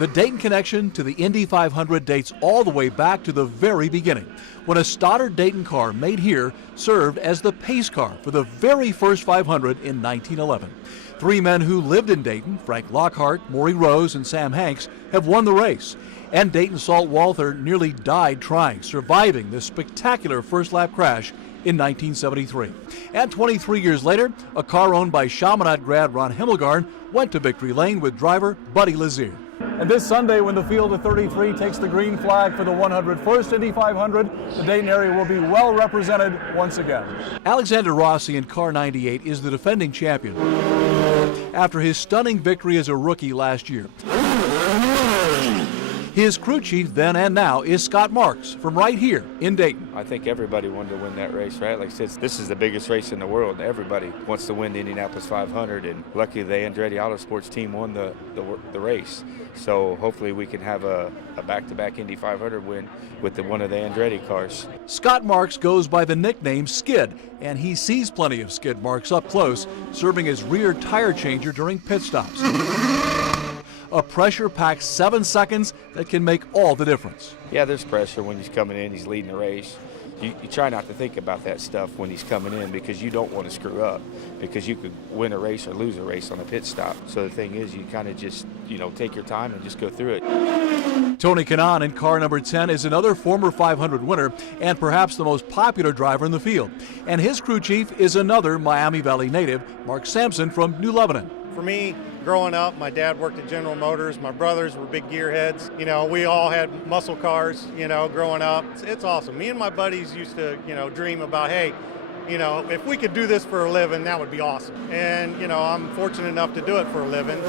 The Dayton connection to the Indy 500 dates all the way back to the very beginning, when a Stoddard Dayton car made here served as the pace car for the very first 500 in 1911. Three men who lived in Dayton, Frank Lockhart, Maury Rose, and Sam Hanks, have won the race. And Dayton Salt Walther nearly died trying, surviving this spectacular first lap crash in 1973. And 23 years later, a car owned by Chaminade grad Ron Himmelgarn went to victory lane with driver Buddy Lazier. And this Sunday, when the field of 33 takes the green flag for the 101st Indy 500, the Dayton area will be well represented once again. Alexander Rossi in car 98 is the defending champion after his stunning victory as a rookie last year. His crew chief then and now is Scott Marks from right here in Dayton. I think everybody wanted to win that race, right? Like I said, this is the biggest race in the world. Everybody wants to win the Indianapolis 500, and luckily the Andretti Autosports team won the race. So hopefully we can have a back-to-back Indy 500 win with one of the Andretti cars. Scott Marks goes by the nickname Skid, and he sees plenty of skid marks up close, serving as rear tire changer during pit stops. A pressure-packed 7 seconds that can make all the difference. Yeah, there's pressure when he's coming in, he's leading the race. You try not to think about that stuff when he's coming in because you don't want to screw up, because you could win a race or lose a race on a pit stop. So the thing is, you kind of just, take your time and just go through it. Tony Kanaan in car number 10 is another former 500 winner and perhaps the most popular driver in the field. And his crew chief is another Miami Valley native, Mark Sampson from New Lebanon. For me, growing up, my dad worked at General Motors. My brothers were big gearheads. We all had muscle cars, growing up. It's awesome. Me and my buddies used to, dream about, hey, if we could do this for a living, that would be awesome. And, I'm fortunate enough to do it for a living.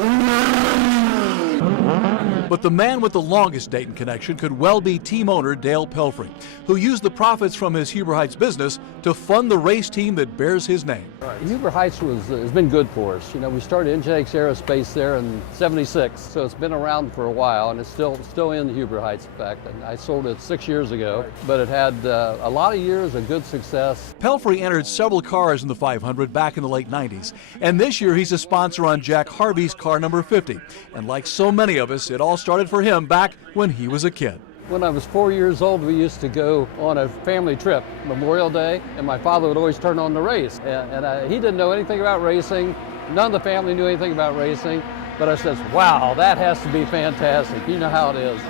But the man with the longest Dayton connection could well be team owner Dale Pelfrey, who used the profits from his Huber Heights business to fund the race team that bears his name. Huber Heights has been good for us. We started NJX Aerospace there in '76, so it's been around for a while, and it's still in Huber Heights, in fact. And I sold it 6 years ago, but it had a lot of years of good success. Pelfrey entered several cars in the 500 back in the late 90s, and this year he's a sponsor on Jack Harvey's car number 50. And like so many of us, it all started for him back when he was a kid. When I was 4 years old, we used to go on a family trip, Memorial Day, and my father would always turn on the race. And he didn't know anything about racing. None of the family knew anything about racing. But I said, wow, that has to be fantastic. You know how it is.